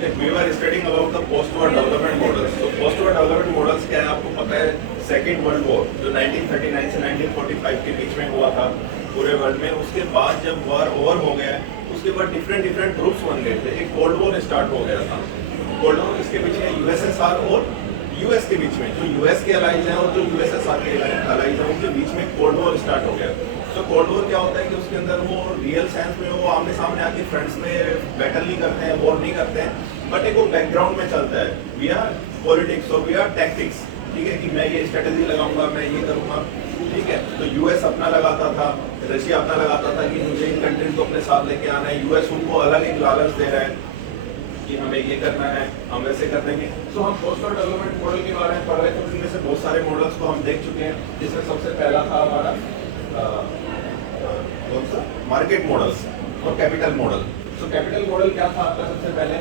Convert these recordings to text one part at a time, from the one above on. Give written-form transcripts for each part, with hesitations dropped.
Okay, we were studying about the post-war development models. So post-war development models क्या है आपको पता है? सेकेंड वर्ल्ड वॉर जो 1939 से 1945 के बीच में हुआ था पूरे वर्ल्ड में, उसके बाद जब वॉर ओवर हो गया उसके बाद डिफरेंट ग्रुप्स बन गए थे। एक कोल्ड वॉर स्टार्ट हो गया था। कोल्ड वॉर इसके पीछे यूएसएसआर और यूएस के बीच में, जो यूएस के अलाइज हैं और जो यूएसएसआर के अलाइज हैं, उनके बीच में कोल्ड वॉर स्टार्ट हो गया। तो कोल्ड वॉर क्या होता है कि उसके अंदर वो रियल सेंस में वो आमने सामने आके फ्रंट्स में बैटल नहीं करते हैं, वॉर नहीं करते हैं, बट एक वो बैकग्राउंड में चलता है। वी आर पॉलिटिक्स और वी आर टैक्टिक्स, ठीक है, कि मैं ये स्ट्रेटेजी लगाऊंगा, मैं ये करूंगा, ठीक है। तो यूएस अपना लगाता था, रशिया अपना लगाता था कि मुझे इन कंट्रीज को अपने साथ लेके आना है। यूएस उनको अलग एक लालच दे रहा है कि हमें ये करना है, हम वैसे कर देंगे। तो हम पोस्ट-वॉर डेवलपमेंट मॉडल के बारे में पढ़ रहे थे, तो इनमें से बहुत सारे मॉडल्स को हम देख चुके हैं, जिसमें सबसे पहला था हमारा कौन सा, मार्केट मॉडल्स और capital model. So capital model क्या था आपका? सबसे पहले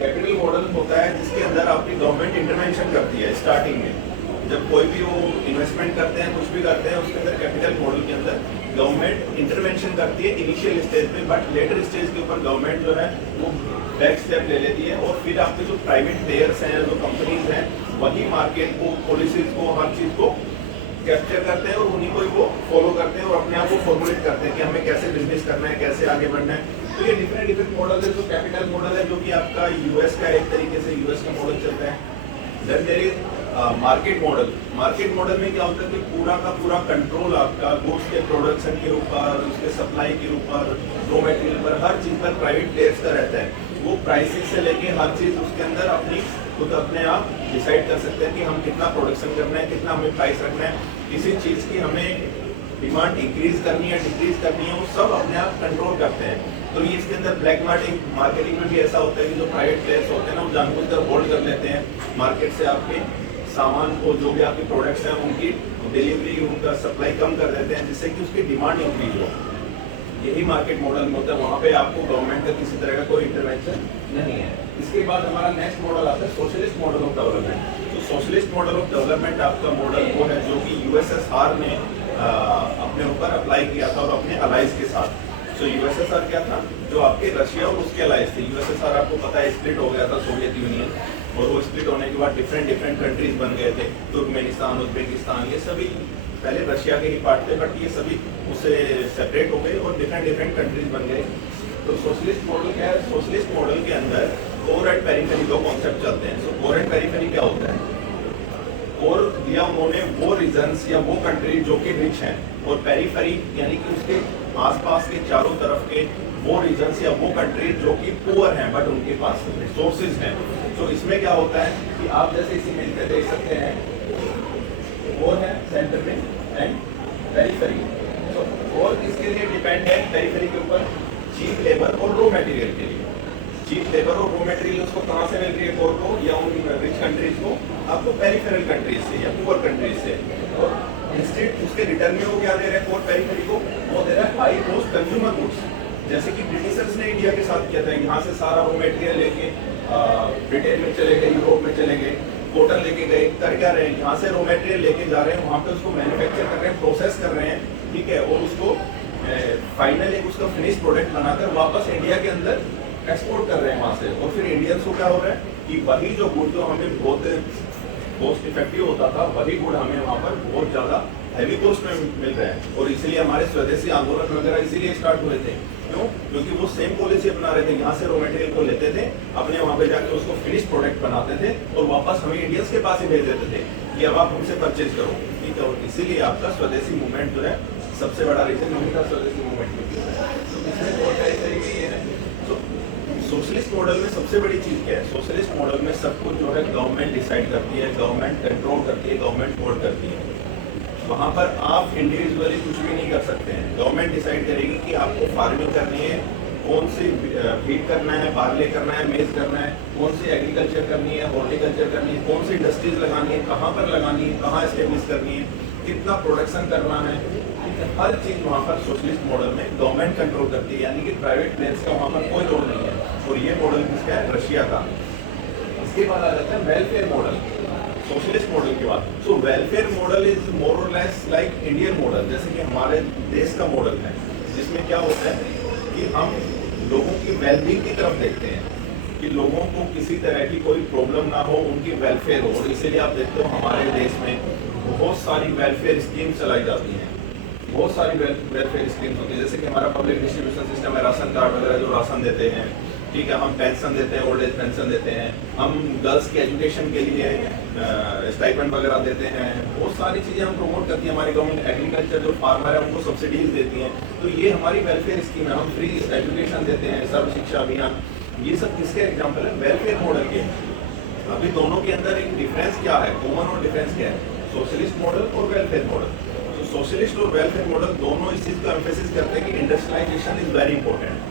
कैपिटल मॉडल होता है जिसके अंदर आपकी गवर्नमेंट इंटरवेंशन करती है। स्टार्टिंग में जब कोई भी वो इन्वेस्टमेंट करते हैं, कुछ भी करते हैं, उसके अंदर कैपिटल मॉडल के अंदर गवर्नमेंट इंटरवेंशन करती है इनिशियल स्टेज पे, बट लेटर स्टेज के ऊपर गवर्नमेंट जो है वो बैक स्टेप ले लेती है और फिर आपके जो प्राइवेट प्लेयर्स हैं, जो कंपनीज हैं, वही मार्केट को, पॉलिसीज को, हर चीज को कैप्चर करते हैं और उन्हीं को वो फॉलो करते हैं और अपने आप को फॉर्मुलेट करते हैं कि हमें कैसे बिजनेस करना है, कैसे आगे बढ़ना है। तो ये डिफरेंट मॉडल है। जो कैपिटल मॉडल है, जो कि आपका यूएस का एक तरीके से यूएस का मॉडल चलता है। Then there is market model. Market model में क्या होता है कि पूरा का पूरा कंट्रोल आपका गुड्स के प्रोडक्शन के ऊपर, उसके सप्लाई के ऊपर, रॉ मटेरियल पर, हर चीज पर प्राइवेट प्लेयर्स का रहता है। वो प्राइसेस से लेके हर चीज उसके अंदर अपनी खुद अपने आप डिसाइड कर सकते हैं कि हम कितना प्रोडक्शन करना है, कितना हमें प्राइस रखना है, किसी चीज की हमें डिमांड इंक्रीज करनी है, डिक्रीज करनी है, वो सब अपने आप कंट्रोल करते हैं। तो ये इसके अंदर ब्लैक मार्केटिंग में भी ऐसा होता है कि जो प्राइवेट प्लेयर्स होते हैं ना, वो जानबूझकर होल्ड कर लेते हैं मार्केट से आपके सामान को, जो भी आपके प्रोडक्ट्स हैं उनकी डिलीवरी, उनका सप्लाई कम कर देते हैं, जिससे कि उसकी डिमांड इंक्रीज हो। यही मार्केट मॉडल में होता है। वहाँ पे आपको गवर्नमेंट का किसी तरह का कोई इंटरवेंशन नहीं है। इसके बाद हमारा नेक्स्ट मॉडल आता है सोशलिस्ट मॉडल ऑफ डेवलपमेंट। तो सोशलिस्ट मॉडल ऑफ डेवलपमेंट आपका मॉडल वो है जो कि यूएसएसआर ने अपने ऊपर अप्लाई किया था और अपने अलाइज के साथ। तो यूएसएसआर क्या था? जो आपके रशिया और उसके अलाइज थे। यूएसएसआर आपको पता है स्प्लिट हो गया था, सोवियत यूनियन, और वो स्प्लिट होने के बाद डिफरेंट कंट्रीज बन गए थे। तुर्कमेनिस्तान, उज्बेकिस्तान, ये सभी पहले रशिया के ही पार्ट थे, बट ये सभी उससे सेपरेट हो गए और डिफरेंट कंट्रीज बन गए। तो सोशलिस्ट मॉडल क्या है? सोशलिस्ट मॉडल के अंदर कोर एंड पेरिफेरी दो कॉन्सेप्ट चलते हैं। सो कोर एंड पेरिफेरी क्या होता है? कोर दिया उन्होंने वो रीजन्स या वो कंट्री जो कि रिच हैं, और पेरिफेरी यानी कि उसके आसपास के चारों तरफ के वो रीजन्स या वो कंट्री जो कि पुअर हैं बट उनके पास रिसोर्सेज हैं। तो इसमें क्या होता है कि आप जैसे इस इमेज में देख सकते हैं, वो है सेंटर में एंड पेरिफेरी। तो और किसके लिए डिपेंड है पेरिफेरी के ऊपर? चीप लेबर और रॉ मटेरियल के लिए। चीप लेबर और रॉ मटेरियल उसको कहाँ से मिल रही है कोर को या उन रिच कंट्रीज को? आपको पेरिफेरल कंट्रीज से या पुअर कंट्रीज से। और इंस्टेड उसके रिटर्न में वो क्या दे रहे हैं कोर पेरिफेरी को? वो दे रहा है हाई कॉस्ट कंज्यूमर गुड्स। जैसे कि ब्रिटिशर्स ने इंडिया के साथ किया था, यहाँ से सारा रॉ मटेरियल लेके ब्रिटेन में चले गए, यूरोप में चले गए, कॉटन लेके गए, कर क्या रहे हैं, यहाँ से रॉ मटेरियल लेके जा रहे हैं, वहाँ पे उसको मैन्युफैक्चर कर रहे हैं, प्रोसेस कर रहे हैं, ठीक है, और उसको फाइनल एक उसका फिनिश प्रोडक्ट बनाकर वापस इंडिया के अंदर एक्सपोर्ट कर रहे हैं वहाँ से। और फिर इंडियंस को क्या हो रहा है कि वही जो गुड जो हमें बहुत कॉस्ट इफेक्टिव होता था, वही गुड हमें वहाँ पर बहुत ज़्यादा हैवी कॉस्ट में मिल रहा है। और इसीलिए हमारे स्वदेशी आंदोलन वगैरह इसीलिए स्टार्ट हुए थे। क्यों? क्योंकि वो सेम पॉलिसी अपना रहे थे, यहाँ से रॉ मटेरियल को लेते थे, अपने वहाँ पे जाके उसको फिनिश प्रोडक्ट बनाते थे और वापस हमें इंडियंस के पास ही भेज देते थे कि अब आप हमसे परचेज करो, ठीक है। और इसीलिए आपका स्वदेशी मूवमेंट जो है सबसे बड़ा रीजन नहीं था स्वदेशी मूवमेंट की। तो इसमें बहुत सारी तरीके ये है। तो सोशलिस्ट मॉडल में सबसे बड़ी चीज़ क्या है? सोशलिस्ट मॉडल में सब कुछ जो है गवर्नमेंट डिसाइड करती है, गवर्नमेंट कंट्रोल करती है, गवर्नमेंट होल्ड करती है। वहाँ पर आप इंडिविजुअली कुछ भी नहीं कर सकते हैं। गवर्नमेंट डिसाइड करेगी कि आपको फार्मिंग करनी है, कौन सी फीड करना है, बार्ले करना है, मेज करना है, कौन सी एग्रीकल्चर करनी है, हॉर्टिकल्चर करनी है, कौन सी इंडस्ट्रीज लगानी है, कहाँ पर लगानी है, कहाँ एस्टेब्लिश करनी है, कितना प्रोडक्शन करना है, हर चीज़ वहाँ पर सोशलिस्ट मॉडल में गवर्नमेंट कंट्रोल करती है, यानी कि प्राइवेट प्लेयर्स का वहाँ पर कोई रोल नहीं है। और ये मॉडल किसका है? रशिया का। इसके बाद आ जाता है वेलफेयर मॉडल, सोशलिस्ट मॉडल के बाद। सो वेलफेयर मॉडल इज मोर और लेस लाइक इंडियन मॉडल, जैसे कि हमारे देश का मॉडल है, जिसमें क्या होता है कि हम लोगों की वेलबींग की तरफ देखते हैं। कि लोगों को किसी तरह की कोई प्रॉब्लम ना हो, उनकी वेलफेयर हो। और इसीलिए आप देखते हो हमारे देश में बहुत सारी वेलफेयर स्कीम चलाई जाती हैं, बहुत सारी वेलफेयर स्कीम्स होती है। जैसे कि हमारा पब्लिक डिस्ट्रीब्यूशन सिस्टम है, राशन कार्ड वगैरह जो राशन देते हैं, ठीक है, हम पेंशन देते हैं, ओल्ड एज पेंशन देते हैं, हम गर्ल्स की एजुकेशन के लिए स्टाइपेंड वगैरह देते हैं, बहुत सारी चीज़ें हम प्रमोट करती है हमारी गवर्नमेंट। एग्रीकल्चर जो फार्मर है उनको सब्सिडीज देती हैं, तो ये हमारी वेलफेयर स्कीम है। हम फ्री एजुकेशन देते हैं, सर्व शिक्षा अभियान, ये सब किसके एग्जाम्पल है? वेलफेयर मॉडल के। अभी दोनों के अंदर एक डिफरेंस क्या है, कॉमन और डिफरेंस क्या है? सोशलिस्ट मॉडल और वेलफेयर मॉडल। तो सोशलिस्ट और वेलफेयर मॉडल दोनों इस चीज़ को एम्फेसिस करते हैं कि इंडस्ट्रियलाइजेशन इज वेरी इंपॉर्टेंट।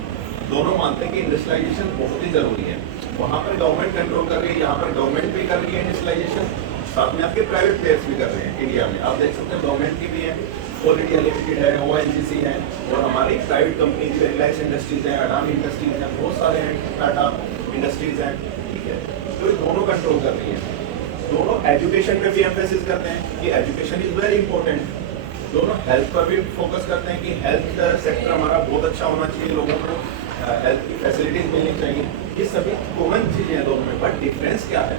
दोनों मानते हैं कि इंडस्ट्रियलाइजेशन बहुत ही जरूरी है। वहाँ पर गवर्नमेंट कंट्रोल कर रही है, यहाँ पर गवर्नमेंट भी कर रही है इंडस्ट्रियलाइजेशन, साथ में आपके प्राइवेट प्लेयर्स भी कर रहे हैं। इंडिया में आप देख सकते हैं गवर्नमेंट की भी है, कोल इंडिया लिमिटेड है, ONGC है, और हमारी प्राइवेट कंपनीज है, रिलायंस इंडस्ट्रीज है, अडानी इंडस्ट्रीज हैं, बहुत सारे हैं, टाटा इंडस्ट्रीज हैं, ठीक है। तो ये दोनों कंट्रोल कर रही है। दोनों एजुकेशन पे भी एम्फेसिस करते हैं कि एजुकेशन इज वेरी इंपॉर्टेंट। दोनों हेल्थ पर भी फोकस करते हैं कि हेल्थ सेक्टर हमारा बहुत अच्छा होना चाहिए, लोगों को हेल्थ की फैसिलिटीज मिलनी चाहिए। ये सभी कॉमन चीज़ें हैं दोनों में, बट डिफरेंस क्या है?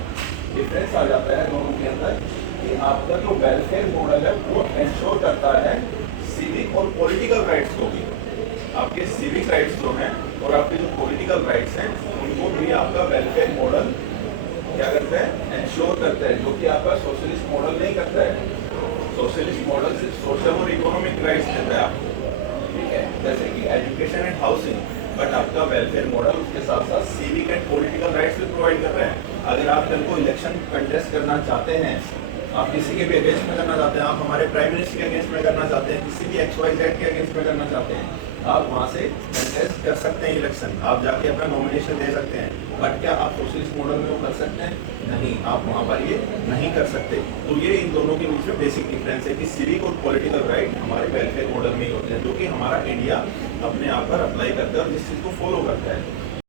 डिफरेंस आ जाता है दोनों के अंदर कि आपका जो वेलफेयर मॉडल है वो इंश्योर करता है सिविक और पॉलिटिकल राइट्स को भी। आपके सिविक राइट्स जो हैं और आपके जो पॉलिटिकल राइट्स हैं उनको भी आपका वेलफेयर मॉडल क्या करता है? इंश्योर करता है, जो कि आपका सोशलिस्ट मॉडल नहीं करता है। सोशलिस्ट मॉडल सिर्फ सोशल और इकोनॉमिक राइट्स देता है आपको, ठीक है, जैसे कि एजुकेशन एंड हाउसिंग, बट आपका वेलफेयर मॉडल उसके साथ साथ सिविक एंड पॉलिटिकल राइट्स भी प्रोवाइड कर रहे हैं। अगर आप कल को इलेक्शन कंटेस्ट करना चाहते हैं, आप किसी के भी अगेंस्ट में करना चाहते हैं, आप हमारे प्राइम मिनिस्टर के अगेंस्ट में करना चाहते हैं, किसी भी XYZ के अगेंस्ट में करना चाहते हैं, आप वहाँ से कंटेस्ट कर सकते हैं इलेक्शन, आप जाके अपना नॉमिनेशन दे सकते हैं। बट क्या आप सोशलिस्ट मॉडल में वो कर सकते हैं? नहीं, आप वहाँ पर ये नहीं कर सकते। तो ये इन दोनों के बीच में बेसिक डिफरेंस है कि सिविक और पॉलिटिकल राइट हमारे वेलफेयर मॉडल में ही होते हैं, जो कि हमारा इंडिया अपने आप पर अप्लाई करता है और जिस चीज़ को फॉलो करता है।